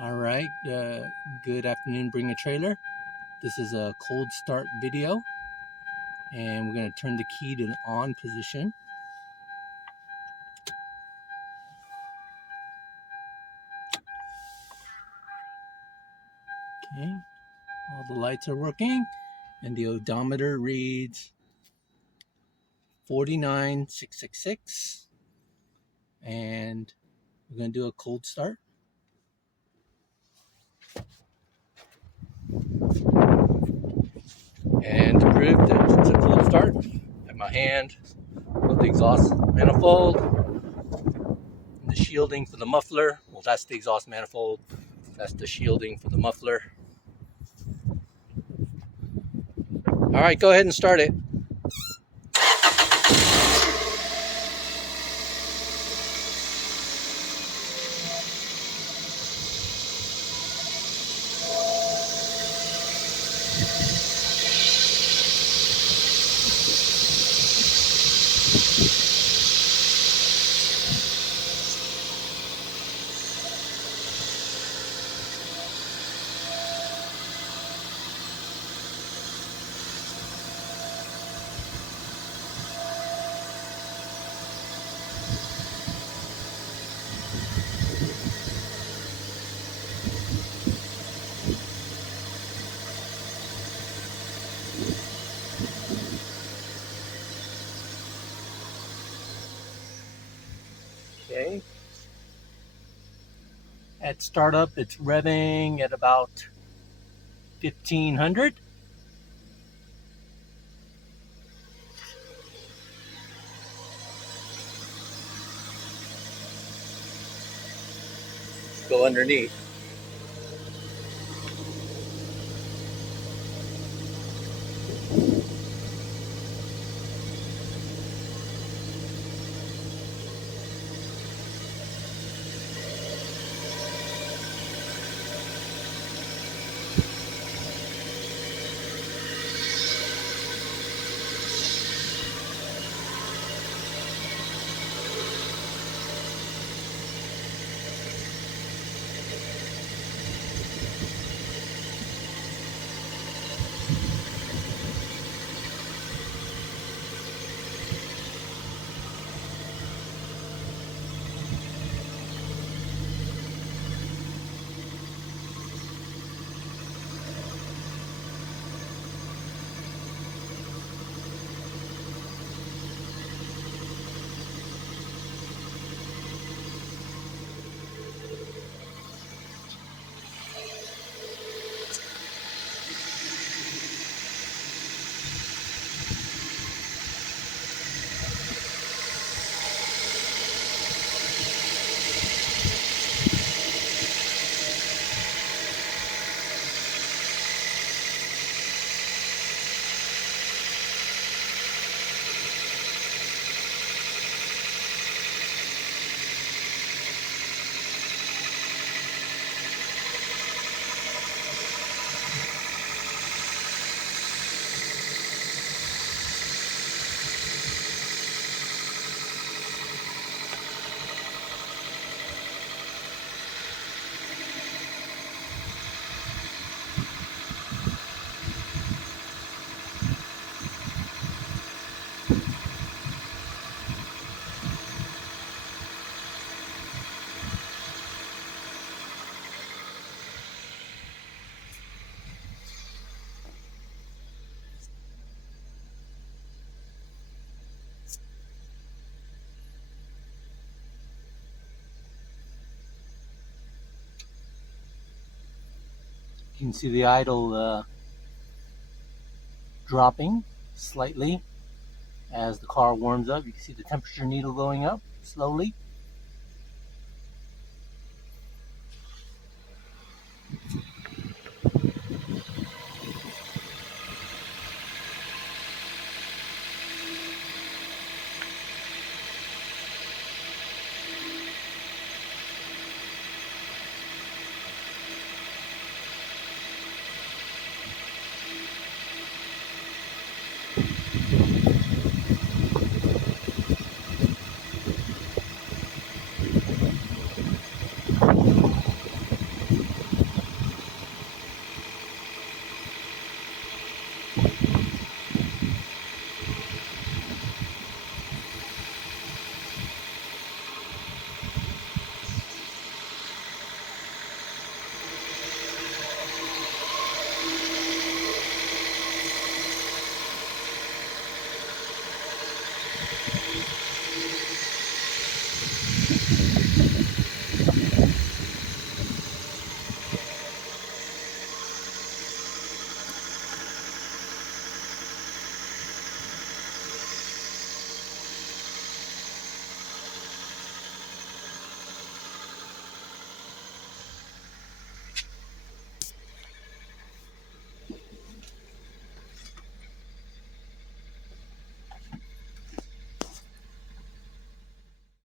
All right, good afternoon, Bring a Trailer. This is a cold start video, and we're going to turn the key to the on position. Okay, all the lights are working, and the odometer reads 49,666, and we're going to do a cold start. And to prove that it's a cold start, at my hand, with the exhaust manifold, the shielding for the muffler. Well, that's the exhaust manifold. That's the shielding for the muffler. All right, go ahead and start it. Okay. At startup, it's revving at about 1500. Go underneath. You can see the idle dropping slightly as the car warms up. You can see the temperature needle going up slowly.